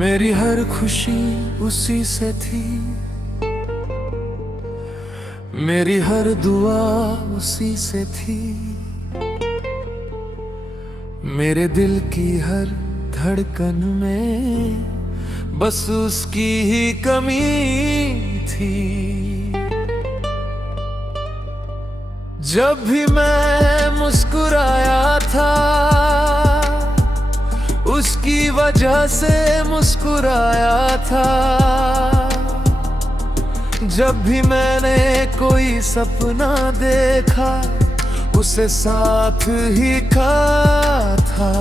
मेरी हर खुशी उसी से थी, मेरी हर दुआ उसी से थी, मेरे दिल की हर धड़कन में बस उसकी ही कमी थी। जब भी मैं मुस्कुराया था उसकी वजह से मुस्कुराया था। जब भी मैंने कोई सपना देखा उसे साथ ही कहा था।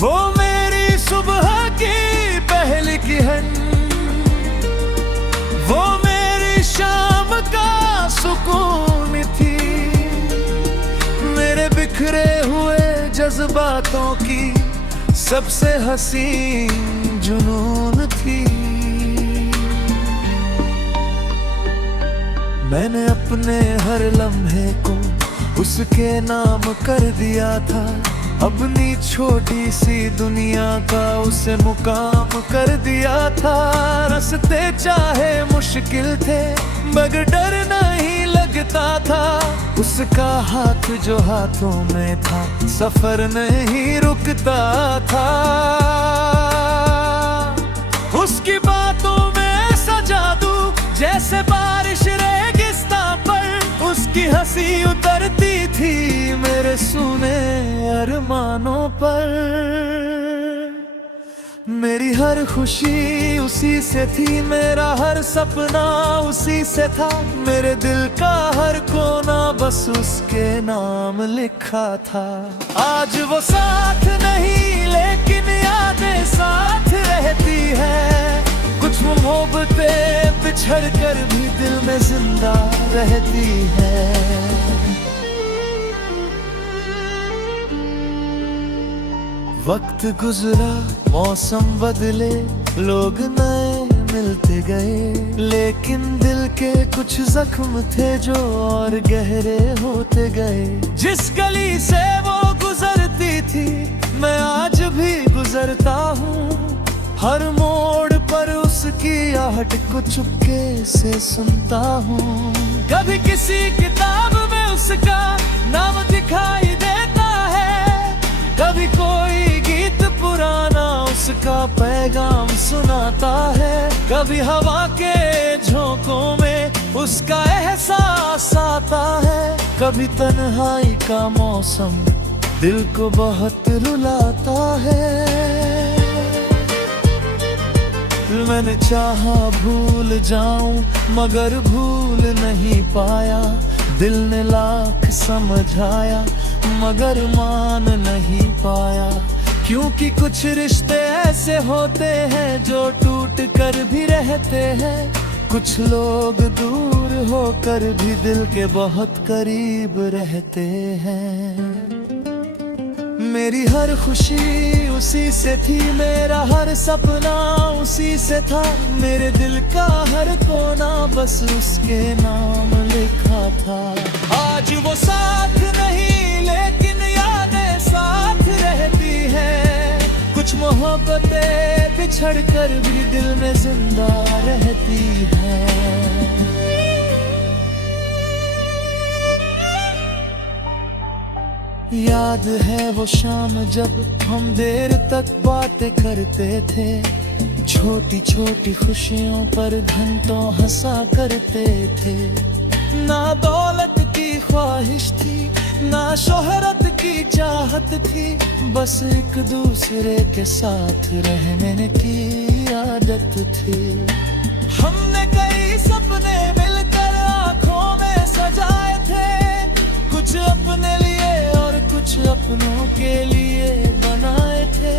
वो मेरी सुबह की पहली किरण, वो मेरी शाम का सुकून थी, मेरे बिखरे हुए जज्बातों की सबसे हसीन जुनून थी। मैंने अपने हर लम्हे को उसके नाम कर दिया था, अपनी छोटी सी दुनिया का उसे मुकाम कर दिया था। रास्ते चाहे मुश्किल थे मगर डर नहीं लगता था, उसका हाथ जो हाथों में था सफर नहीं रुकता था। उसकी बातों में ऐसा जादू जैसे बारिश रेगिस्तान पर, उसकी हंसी उतरती थी मेरे सूने अरमानों पर। मेरी हर खुशी उसी से थी, मेरा हर सपना उसी से था, मेरे दिल का हर कोना बस उसके नाम लिखा था। आज वो साथ नहीं लेकिन यादें साथ रहती है, कुछ मोहब्बतें बिछड़ कर भी दिल में जिंदा रहती है। वक्त गुजरा, मौसम बदले, लोग नए मिलते गए, लेकिन दिल के कुछ जख्म थे जो और गहरे होते गए। जिस गली से वो गुजरती थी मैं आज भी गुजरता हूँ, हर मोड़ पर उसकी आहट को चुपके से सुनता हूँ। कभी किसी किताब में उसका नाम दिखाई देता है, कभी कोई गीत पुराना उसका पैगाम सुनाता है, कभी हवा के झोंकों में उसका एहसास आता है, कभी तन्हाई का मौसम दिल को बहुत रुलाता है। मैंने चाहा भूल जाऊं मगर भूल नहीं पाया, दिल ने लाख समझाया मगर मान नहीं पाया। क्योंकि कुछ रिश्ते ऐसे होते हैं जो टूट कर भी रहते हैं, कुछ लोग दूर होकर भी दिल के बहुत करीब रहते हैं। मेरी हर खुशी उसी से थी, मेरा हर सपना उसी से था, मेरे दिल का हर कोना बस उसके नाम लिखा था। आज वो साथ नहीं लेकिन यादें साथ रहती हैं, कुछ मोहब्बतें बिछड़ कर भी दिल में जिंदा रहती हैं। याद है वो शाम जब हम देर तक बातें करते थे, छोटी छोटी खुशियों पर घंटों हंसा करते थे। ना दौलत की ख्वाहिश थी ना शोहरत की चाहत थी, बस एक दूसरे के साथ रहने की आदत थी। हमने कई सपने मिलकर आंखों में सजाए थे, कुछ अपने लिए और कुछ अपनों के लिए बनाए थे,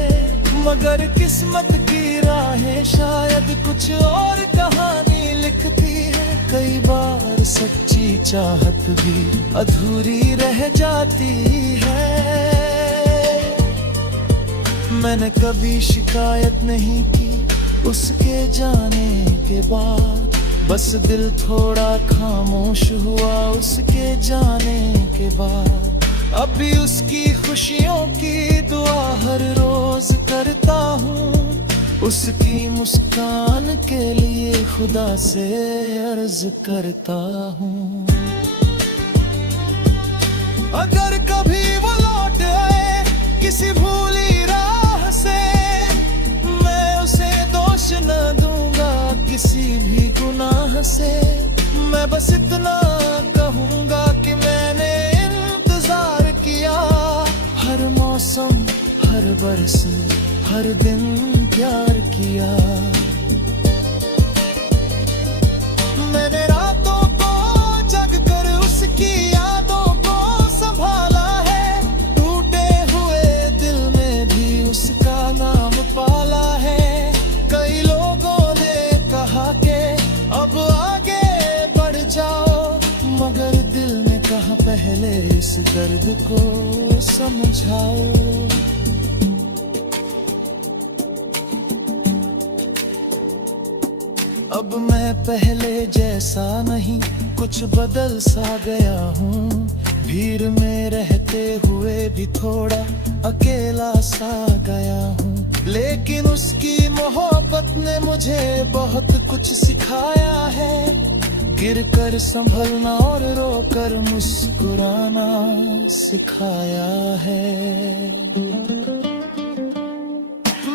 मगर किस्मत की राहें शायद कुछ और कहानी लिखती है। कई बार सच्ची चाहत भी अधूरी रह जाती है। मैंने कभी शिकायत नहीं की उसके जाने के बाद, बस दिल थोड़ा खामोश हुआ उसके जाने के बाद। अभी उसकी खुशियों की दुआ हर रोज करता हूँ। उसकी मुस्कान के लिए खुदा से अर्ज करता हूँ। अगर कभी वो लौट आए किसी भूली राह से, मैं उसे दोष न दूंगा किसी भी गुनाह से। मैं बस इतना कहूँगा कि मैंने इंतजार किया, हर मौसम हर बरस हर दिन प्यार किया। मैंने रातों को जग कर उसकी यादों को संभाला है, टूटे हुए दिल में भी उसका नाम पाला है। कई लोगों ने कहा कि अब आगे बढ़ जाओ, मगर दिल ने कहा पहले इस दर्द को समझाओ। अब मैं पहले जैसा नहीं, कुछ बदल सा गया हूँ। भीड़ में रहते हुए भी थोड़ा अकेला सा गया हूँ। लेकिन उसकी मोहब्बत ने मुझे बहुत कुछ सिखाया है। गिर कर संभलना और रोकर मुस्कुराना सिखाया है।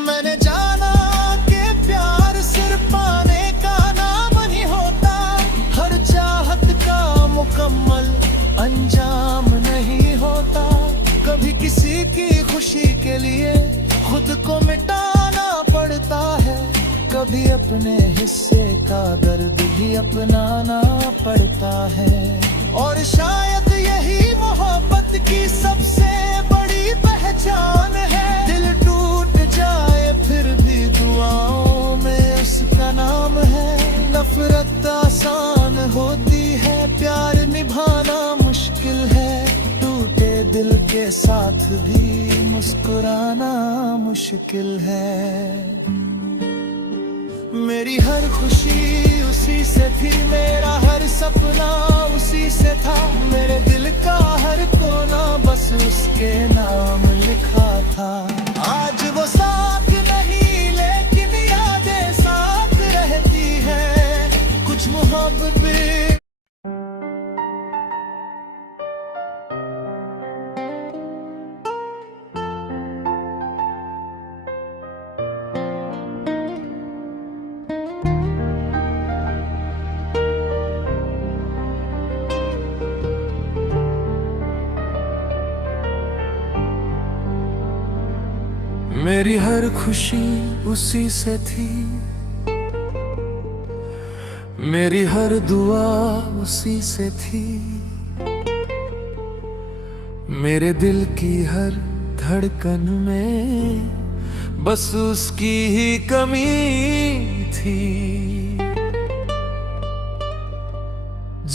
मैंने जाना कि प्यार सिर्फ पाने का नाम नहीं होता, हर चाहत का मुकम्मल अंजाम नहीं होता। कभी किसी की खुशी के लिए खुद को मिटाना पड़ता है, कभी अपने हिस्से का दर्द भी अपनाना पड़ता है। और शायद यही मोहब्बत की सबसे बड़ी पहचान है। दिल टूट जाए फिर भी दुआओं में उसका नाम है। नफरत आसान होती है, प्यार निभाना मुश्किल है। टूटे दिल के साथ भी मुस्कुराना मुश्किल है। मेरी हर खुशी उसी से थी, मेरा हर सपना उसी से था। मेरे दिल का हर कोना बस उसके नाम लिखा था। आज वो साथ नहीं लेकिन यादें साथ रहती है। कुछ मोहब्बत भी मेरी हर खुशी उसी से थी, मेरी हर दुआ उसी से थी। मेरे दिल की हर धड़कन में बस उसकी ही कमी थी।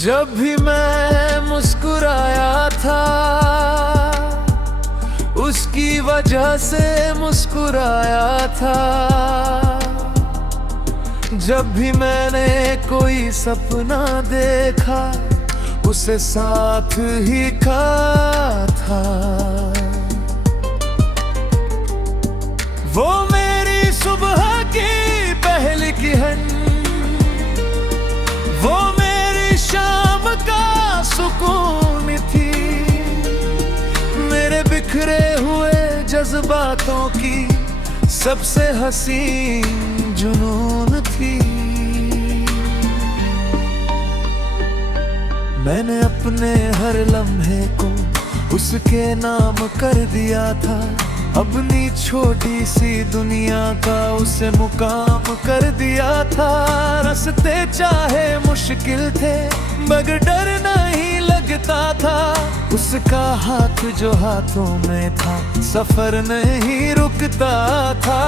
जब भी मैं मुस्कुराया था उसकी वजह से मुस्कुराया था। जब भी मैंने कोई सपना देखा उसे साथ ही कहा था। वो मेरी सुबह की पहली किरण, वो मेरी शाम का सुकून थी। मेरे बिखरे हुए जज्बातों की सबसे हसीन जुनून थी। मैंने अपने हर लम्हे को उसके नाम कर दिया था। अपनी छोटी सी दुनिया का उसे मुकाम कर दिया था। रास्ते चाहे मुश्किल थे मगर डर नहीं लगता था। उसका हाथ जो हाथों में था सफर नहीं रुकता था।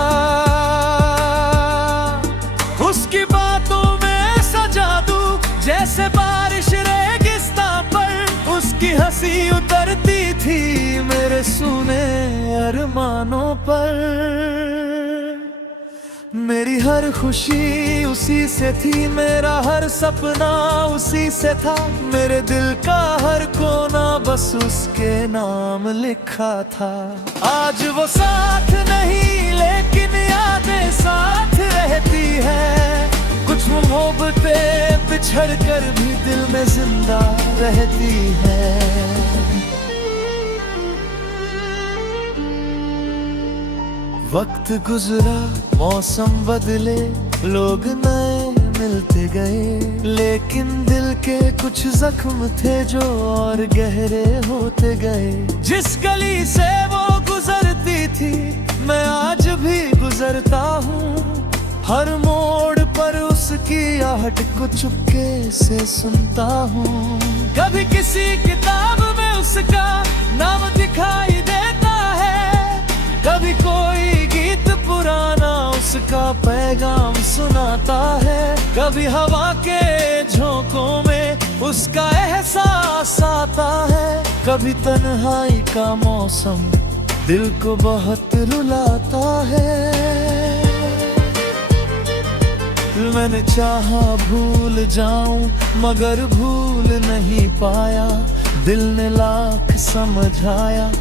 उसकी बातों में सा जादू जैसे बारिश रेगिस्तान पर। उसकी हंसी उतरती थी मेरे सूने अरमानों पर। मेरी हर खुशी उसी से थी, मेरा हर सपना उसी से था, मेरे दिल का हर कोना बस उसके नाम लिखा था। आज वो साथ नहीं लेकिन यादें साथ रहती है, कुछ मोहब्बतें बिछड़ कर भी दिल में जिंदा रहती है। वक्त गुजरा, मौसम बदले, लोग नए मिलते गए, लेकिन दिल के कुछ जख्म थे जो और गहरे होते गए। जिस गली से वो गुजरती थी मैं आज भी गुजरता हूँ, हर मोड़ पर उसकी आहट को चुपके से सुनता हूँ। कभी किसी किताब में उसका नाम दिखाई देता है, कभी कोई गीत पुराना उसका पैगाम सुनाता है, कभी हवा के झोंकों में उसका एहसास आता है, कभी तन्हाई का मौसम दिल को बहुत रुलाता है। मैंने चाहा भूल जाऊं मगर भूल नहीं पाया, दिल ने लाख समझाया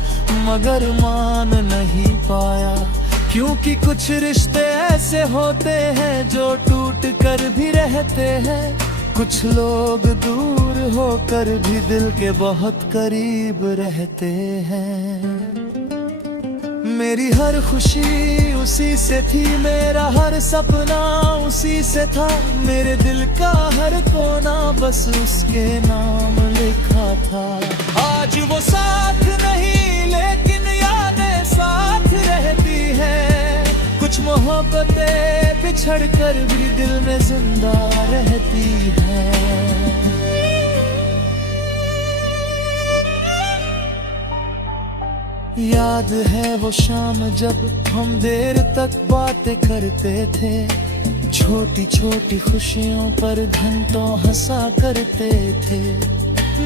मगर मान नहीं पाया। क्योंकि कुछ रिश्ते ऐसे होते हैं जो टूट कर भी रहते हैं, कुछ लोग दूर होकर भी दिल के बहुत करीब रहते हैं। मेरी हर खुशी उसी से थी, मेरा हर सपना उसी से था, मेरे दिल का हर कोना बस उसके नाम लिखा था। आज वो साथ नहीं लेकिन यादें साथ रहती है, कुछ मोहब्बतें बिछड़ कर भी दिल में जिंदा रहती है। याद है वो शाम जब हम देर तक बातें करते थे, छोटी छोटी खुशियों पर घंटों हंसा करते थे।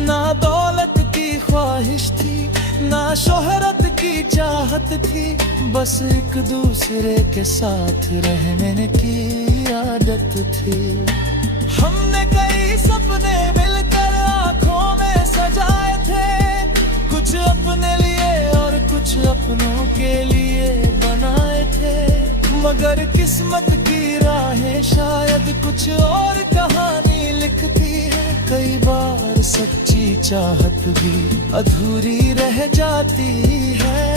ना दौलत की ख्वाहिश थी ना शोहरत की चाहत थी, बस एक दूसरे के साथ रहने की आदत थी। हमने कई सपने मिलकर आंखों में सजाए थे, कुछ अपने लिए और कुछ अपनों के लिए बनाए थे, मगर किस्मत की राहें शायद कुछ और कहानी लिखती है। कई बार सच्ची चाहत भी अधूरी रह जाती है।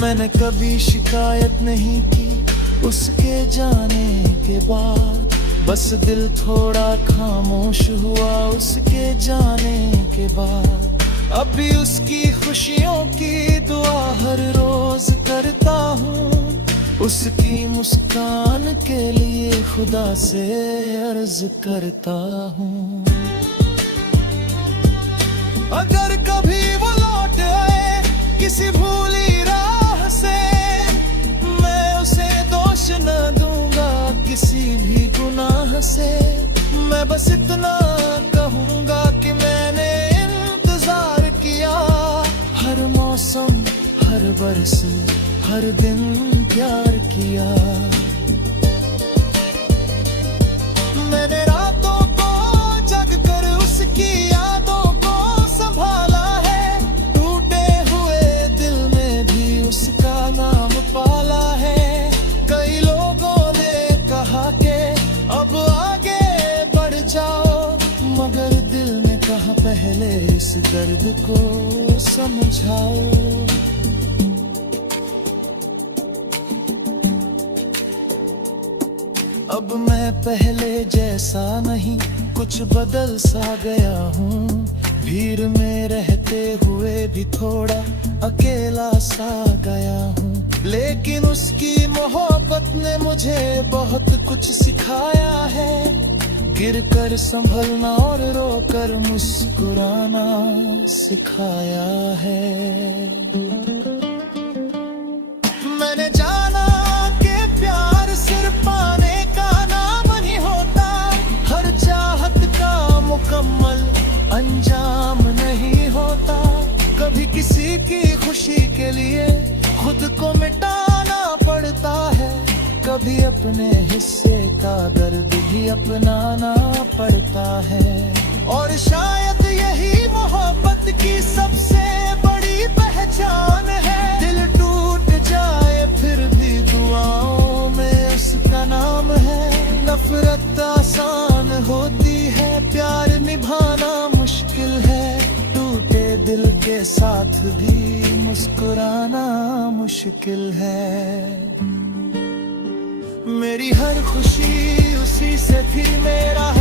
मैंने कभी शिकायत नहीं की उसके जाने के बाद, बस दिल थोड़ा खामोश हुआ उसके जाने के बाद। अभी उसकी खुशियों की दुआ हर रोज करता हूँ, उसकी मुस्कान के लिए खुदा से अर्ज करता हूँ। अगर कभी वो लौट आए किसी भूली राह से, मैं उसे दोष न दूंगा किसी भी गुनाह से। मैं बस इतना कहूँगा कि मैंने इंतजार किया, हर मौसम हर बरस हर दिन प्यार किया। मैंने रातों को जग कर उसकी यादों को संभाला है, टूटे हुए दिल में भी उसका नाम पाला है। कई लोगों ने कहा कि अब आगे बढ़ जाओ, मगर दिल ने कहा पहले इस दर्द को समझाओ। अब मैं पहले जैसा नहीं कुछ बदल सा गया हूँ, भीड़ में रहते हुए भी थोड़ा अकेला सा गया हूँ। लेकिन उसकी मोहब्बत ने मुझे बहुत कुछ सिखाया है, गिरकर संभलना और रोकर मुस्कुराना सिखाया है। मैंने जाना कि प्यार सिर्फ पाने का नाम नहीं होता, हर चाहत का मुकम्मल अंजाम नहीं होता। कभी किसी की खुशी के लिए खुद को मिटाना पड़ता भी अपने हिस्से का दर्द भी अपनाना पड़ता है। और शायद यही मोहब्बत की सबसे बड़ी पहचान है। दिल टूट जाए फिर भी दुआओं में उसका नाम है। नफरत आसान होती है, प्यार निभाना मुश्किल है। टूटे दिल के साथ भी मुस्कुराना मुश्किल है। मेरी हर खुशी उसी से थी, मेरा